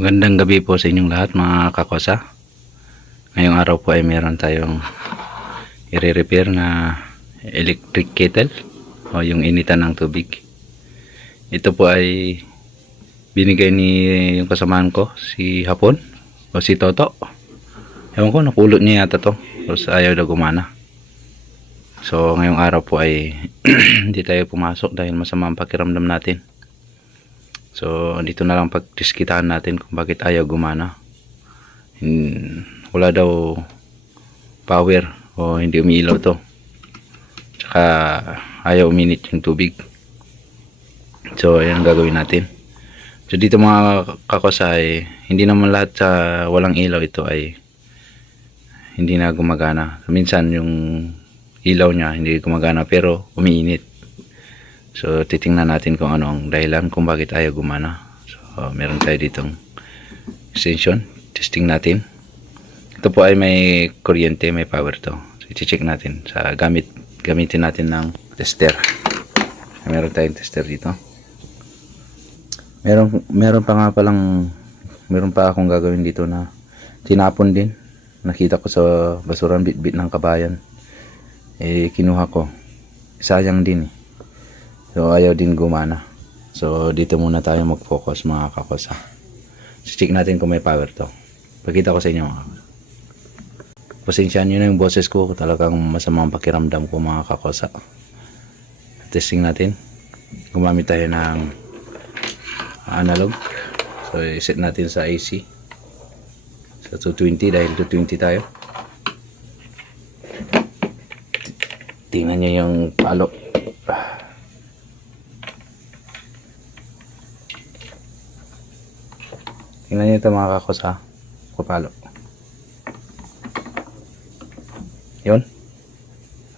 Magandang gabi po sa inyong lahat mga kakosa. Ngayong araw po ay meron tayong i-repair na electric kettle o yung initan ng tubig. Ito po ay binigay ni yung kasamahan ko, si Hapon o si Toto. Ewan ko, napulot niya yata to tapos ayaw na gumana. So ngayong araw po ay hindi tayo pumasok dahil masama ang pakiramdam natin. So dito na lang pagdiskitahan natin kung bakit ayaw gumana. Wala daw power o hindi umiilaw to. Tsaka ayaw uminit yung tubig. So ayan ang gagawin natin. So dito mga kakosay, hindi naman lahat sa walang ilaw ito ay hindi na gumagana. Minsan yung ilaw niya hindi gumagana pero umiinit. So titingnan natin kung ano ang dahilan kung bakit ayaw gumana. So meron tayo ditong extension, testing natin. Ito po ay may kuryente, may power to. So i-check natin sa gamitin natin ng tester. Meron tayong tester dito. Meron pa akong gagawin dito na tinapon din. Nakita ko sa basuran, bitbit ng kabayan. Kinuha ko. Sayang din eh. So ayaw din gumana. So dito muna tayo mag-focus mga kakosa. So check natin kung may power to. Pakita ko sa inyo. Pasensyahan nyo na yung boses ko. Talagang masama ang pakiramdam ko mga kakosa. Testing natin. Gumamit tayo ng analog. So i-set natin sa AC. Sa 220 dahil 220 tayo. Tingnan nyo yung palo. Tingnan nyo ito mga kakosa. Kapalo. Yun.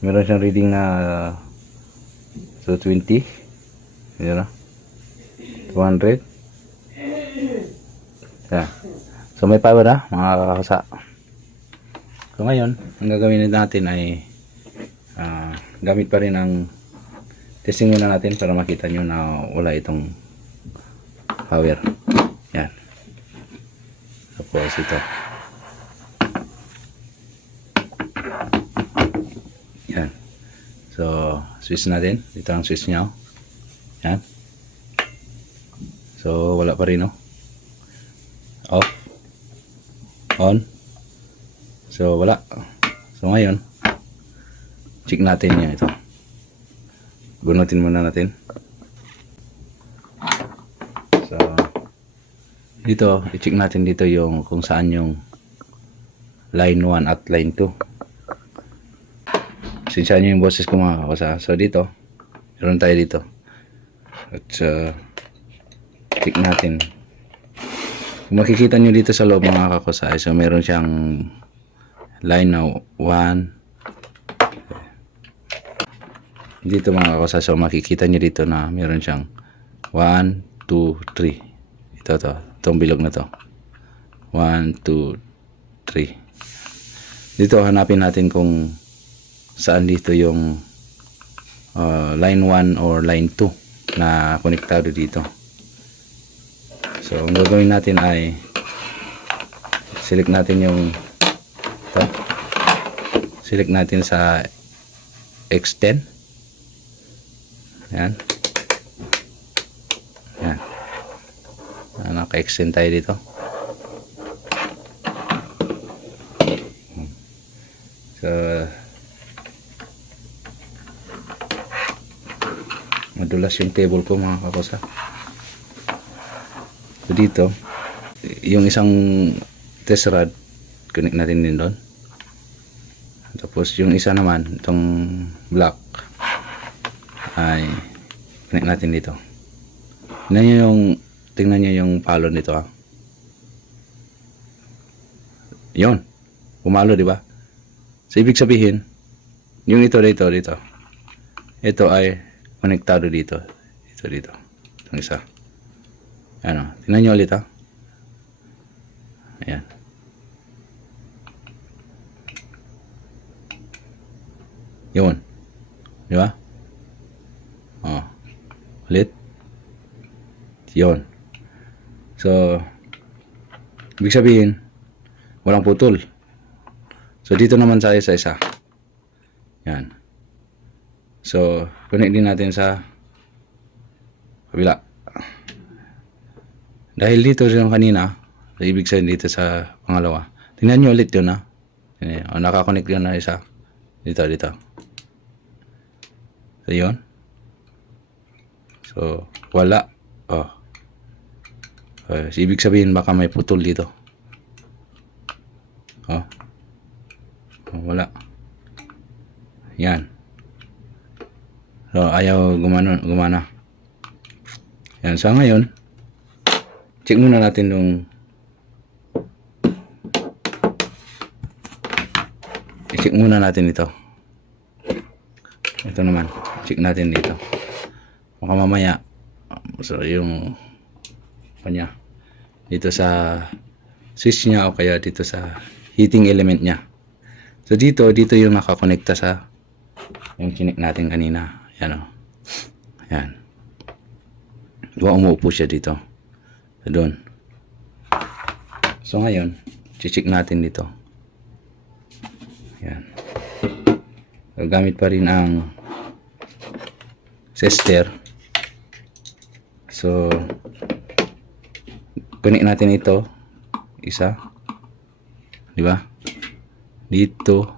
Meron siyang reading na 220. Yun na. 200. Yeah. So may power na mga kakosa. So ngayon, ang gagawin natin ay gamit pa rin ang testing muna natin para makita nyo na wala itong power. Yan. Tapos ito. Yan. So, switch natin. Ito ang switch niya. Yan. So, wala pa rin, no? Off. On. So, wala. So, ngayon, check natin yan ito. Bunutin muna natin. So, dito, i-check natin dito yung kung saan yung line 1 at line 2. Sinsya nyo yung boses ko mga kakosa. So dito, meron tayo dito. At check natin. Kung makikita nyo dito sa loob mga kakosa, so meron siyang line na 1. Dito mga kakosa, so makikita nyo dito na meron siyang 1, 2, 3. Ito to. Itong bilog na to. 1, 2, 3. Dito hanapin natin kung saan dito yung line 1 or line 2 na konektado dito. So ang gagawin natin ay select natin yung ito. Select natin sa X10. Yan. Yan. Naka-extend tayo dito. So madulas yung table ko mga kakosa. So dito yung isang test rod connect natin din doon. Tapos yung isa naman itong black ay connect natin dito. Tingnan nyo yung palo nito ha. Yun. Pumalo di ba? So ibig sabihin yung ito dito. Ito ay konektado dito. Dito. Itong isa. Ano, tingnan nyo ulit ha. Ayan. Yun. Di ba? Ulit. Yun. So Ibig sabihin, walang putol. So, dito naman tayo sa isa. Yan. So, connect din natin sa kabila. Dahil dito yung kanina, so ibig sabihin dito sa pangalawa. Tingnan nyo ulit yun, ha. Nakakonect yun na isa. Dito. So, yun. So, wala. So, ibig sabihin baka may putol dito. Wala. Yan. So, ayaw gumana. Yan. So, ngayon, check muna natin yung i-check muna natin ito. Ito naman. Check natin dito. Baka mamaya, so, yung kanya dito sa switch niya o kaya dito sa heating element niya. So, dito yung nakakonekta sa yung chinik natin kanina. Yan o. Yan. Diba umuupo siya dito. So, doon. So, ngayon, check natin dito. Yan. So, gamit pa rin ang tester. So, connect natin ito. Isa. Diba? Dito.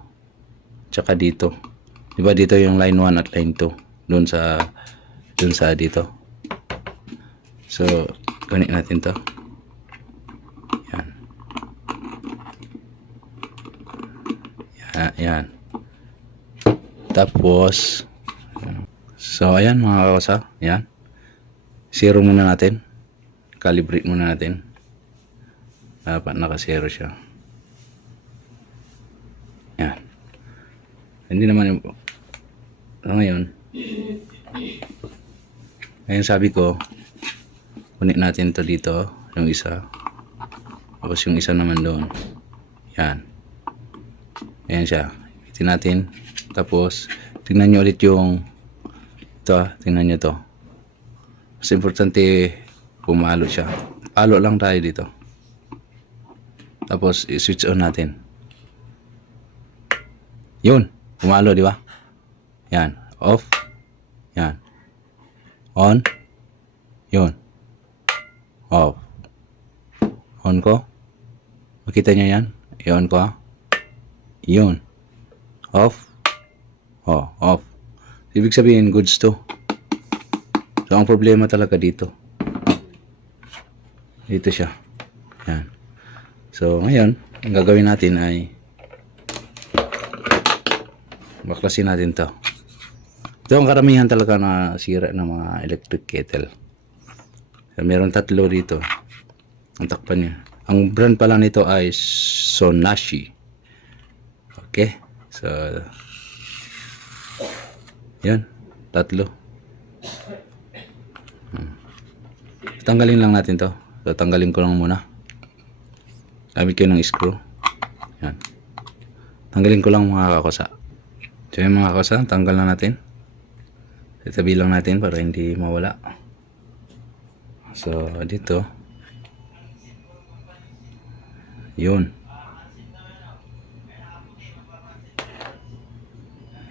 Tsaka dito. Diba dito yung line 1 at line 2. Doon sa dito. So, connect natin to. Yan. Yan. Tapos, so, ayan mga kakasa. Yan. Zero muna natin. Calibrate muna natin. Dapat naka-zero siya. Yan. Hindi naman yung... So, ngayon sabi ko, connect natin to dito. Yung isa. Tapos yung isa naman doon. Yan. Ayan siya. Itin natin. Tapos, tingnan nyo ulit yung ito. Tingnan nyo to. Mas importante, pumalo siya. Palo lang tayo dito. Tapos, i-switch on natin. Yun. Pumalo, di ba? Yan. Off. Yan. On. Yun. Off. On ko. Makita nyo yan? I-on ko. Yun. Off. Off. Ibig sabihin, goods to. So, ang problema talaga dito. Dito siya. Yan. So, ngayon, ang gagawin natin ay baklasin natin to. Ito ang karamihan talaga na sira ng mga electric kettle. So, meron tatlo dito. Ang takpan niya. Ang brand pala nito ay Sonashi. Okay. So, yan. Tatlo. Tanggalin lang natin to. So, tanggalin ko lang muna. Gamit ko ng screw. Yan. Tanggalin ko lang mga kakosa. So, yung mga kakosa, tanggal na natin. Itabi lang natin para hindi mawala. So, dito. Yun.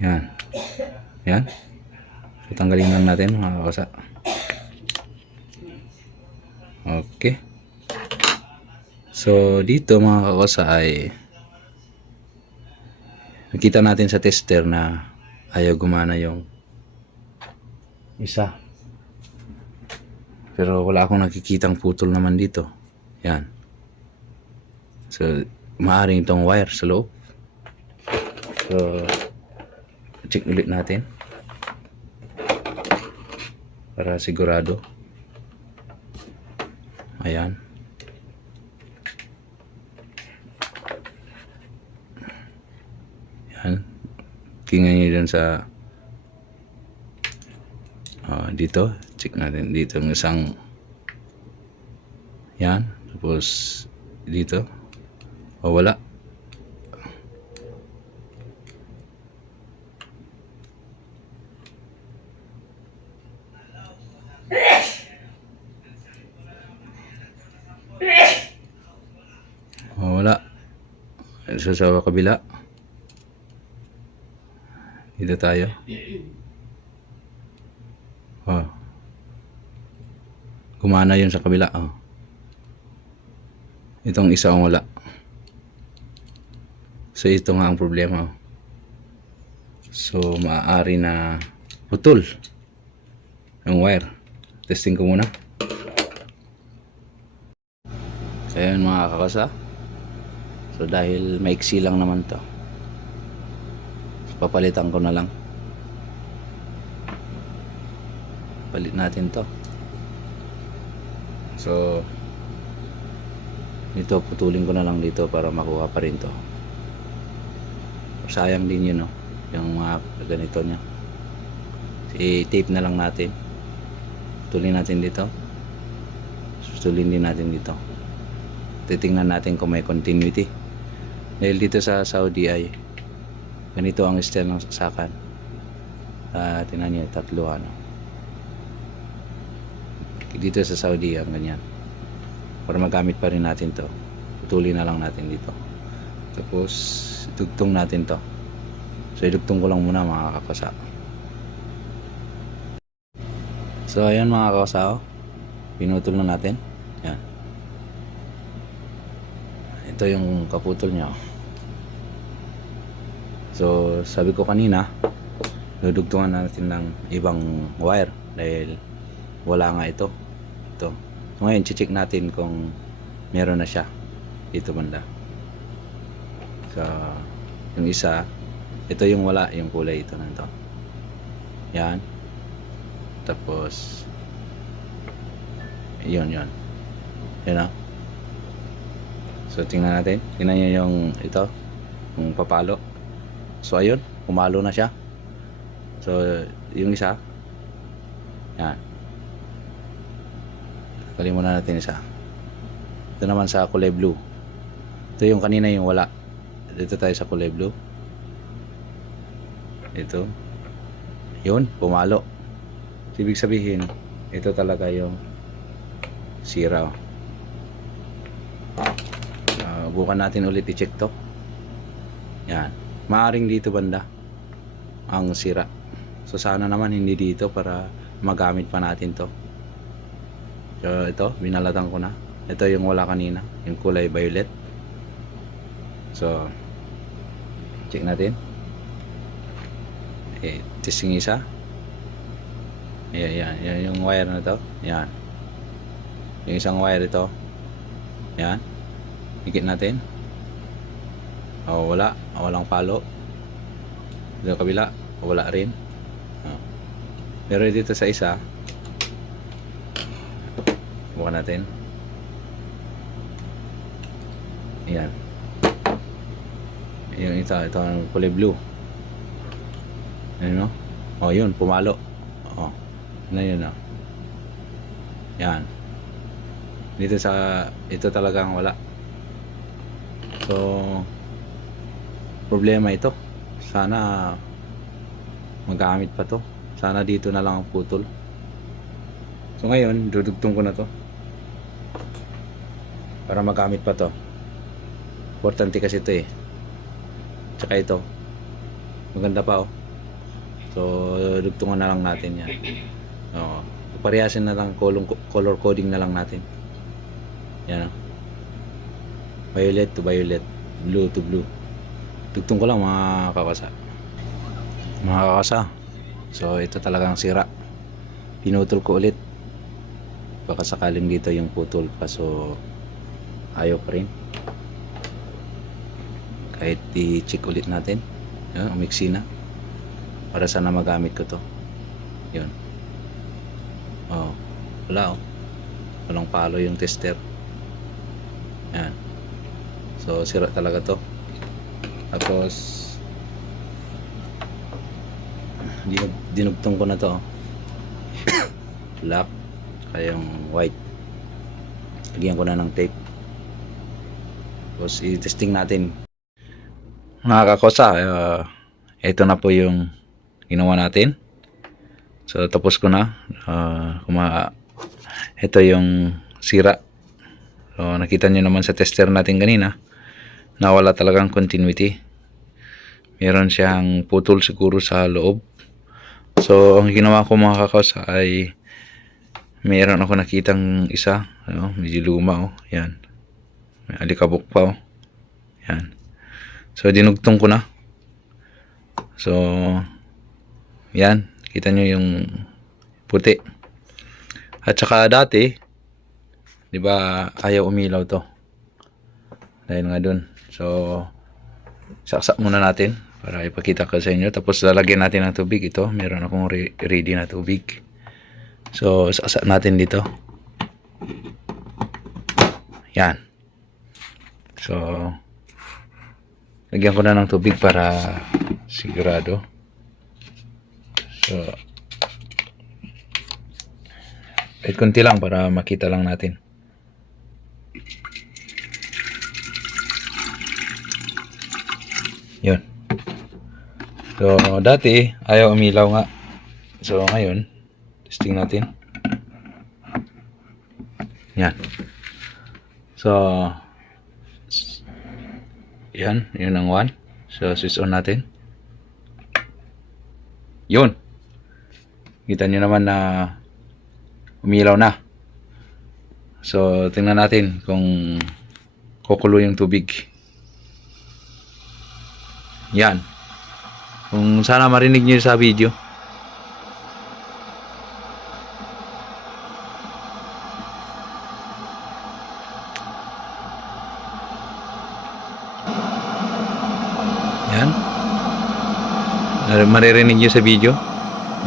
Yan. Yan. So, tanggalin lang natin mga kakosa. Okay. So, dito mga kakosa ay nakita natin sa tester na ayaw gumana yung isa. Pero wala akong nakikitang putol naman dito. Yan. So, maaaring itong wire sa loob. So, check ulit natin. Para sigurado. Ayan. Yan. Tingnan nyo dyan sa dito. Check natin dito ng isang yan. Tapos dito. Wala. So sa kabila, dito tayo. Oh, gumana yun sa kabila. Oh. Itong isa ang wala. So ito nga ang problema. Oh. So maaari na putol ang wire. Testing ko muna. Ayan mga kakasa. So dahil maiksi lang naman to, papalitan ko na lang. Palit natin to. So dito putulin ko na lang dito para makuha pa rin to. Sayang din yun, no? Yung mga ganito nya. I-tape na lang natin. Putulin natin dito. Putulin din natin dito. Titingnan natin kung may continuity. Dahil dito sa Saudi ay ganito ang style ng saksakan. Tingnan nyo, tatlo ano. Dito sa Saudi ang ganyan. Para magamit pa rin natin to, putulin na lang natin dito. Tapos dugtong natin to. So idugtong ko lang muna mga kakasa. So ayan mga kakasa, pinutol na natin. Yan. Ito yung kaputol niya. So sabi ko kanina, dudugtungan natin ng ibang wire dahil wala nga ito. So ngayon check natin kung meron na siya dito banda. So yung isa, ito yung wala, yung kulay ito na ito. Yan. Tapos yun. Yan o. So tingnan natin. Tingnan nyo yung ito, yung papalo. So ayun, pumalo na siya. So yung isa, yan. Kali muna natin isa. Ito naman sa kulay blue. Ito yung kanina yung wala. Dito tayo sa kulay blue. Ito. Yun, pumalo. Ibig sabihin, ito talaga yung sira. Bukan natin ulit i-check to. Yan. Maaring dito banda ang sira. So sana naman hindi dito para magamit pa natin to. So ito, binalatan ko na. Ito yung wala kanina, yung kulay violet. So check natin. Testing isa. Yan yung wire na to. Yan. Yung isang wire ito. Yan. Higit natin. Wala. Walang palo. Dito kabila, wala rin. Pero dito sa isa, bukan natin. Yan. Yung ito ang kulay blue. Ayun, no? Yun, pumalo. Yun, no? Yan. Dito sa, ito talagang wala. So problema ito. Sana magamit pa to. Sana dito na lang ang putol. So ngayon, dudugtong ko na to para magamit pa to. Importante kasi ito eh. Tsaka ito, maganda pa. So dugtungan na lang natin yan. Parehasin na lang, color coding na lang natin. Yan. Violet to violet, blue to blue. Dugtong ko lang mga kakasa. So ito talagang sira. Pinutol ko ulit. Baka sakaling dito yung putol pa, so ayaw pa rin. Kahit i-check ulit natin. Umiksi na. Para sana magamit ko to. Yun. Wala. Walang palo yung tester. Yan. So sira talaga to. Tapos dinugtong ko na to. Black kaya yung white. Lagyan ko na ng tape. Tapos i-testing natin. Mga kakosa, ito na po yung ginawa natin. So tapos ko na. Ito yung sira. So nakita nyo naman sa tester natin kanina. nawala talagang continuity. Meron siyang putol siguro sa loob. So ang ginawa ko mga kakausa ay meron ako nakitang isa, medyo luma, yan. May alikabok pa, yan. So dinugtong ko na. So yan, kita nyo yung puti. At saka dati, di ba, ayaw umilaw to. Dahil nga dun. So saksak muna natin para ipakita ko sa inyo. Tapos lalagyan natin ng tubig. Ito, meron akong ready na tubig. So saksak natin dito. Yan. So lagyan ko na ng tubig para sigurado. So kahit konti lang para makita lang natin. Yun. So dati ayaw umilaw nga. So ngayon testing natin. Yan. So yan, yun ang 1. So switch on natin. Yun. Kita nyo naman na umilaw na. So tingnan natin kung kukulo yung tubig. Yan. Kung sana marinig nyo sa video. Yan. Maririnig nyo sa video.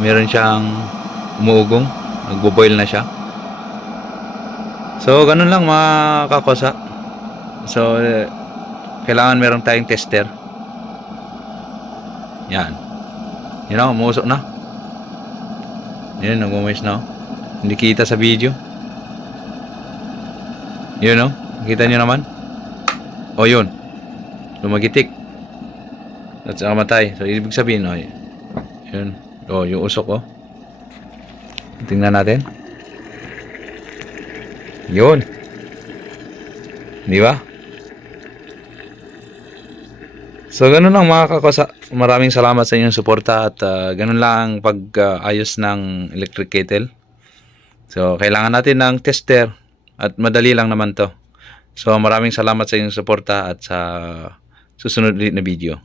Meron siyang umuugong. Nagbo-boil na siya. So, ganun lang mga kakosa. So, kailangan meron tayong tester. Yan. Yun, umusok na. Yan, nagmumoist na. Hindi kita sa video. Yun, kita nyo naman. O, yun. Lumagitik. At saka matay. So, ibig sabihin, yun. O, yung usok, tingnan natin. Yun. Di ba? So, ganun lang mga kakosa. Maraming salamat sa inyong suporta at ganun lang ang pag-ayos ng electric kettle. So, kailangan natin ng tester at madali lang naman to. So, maraming salamat sa inyong suporta at sa susunod ulit na video.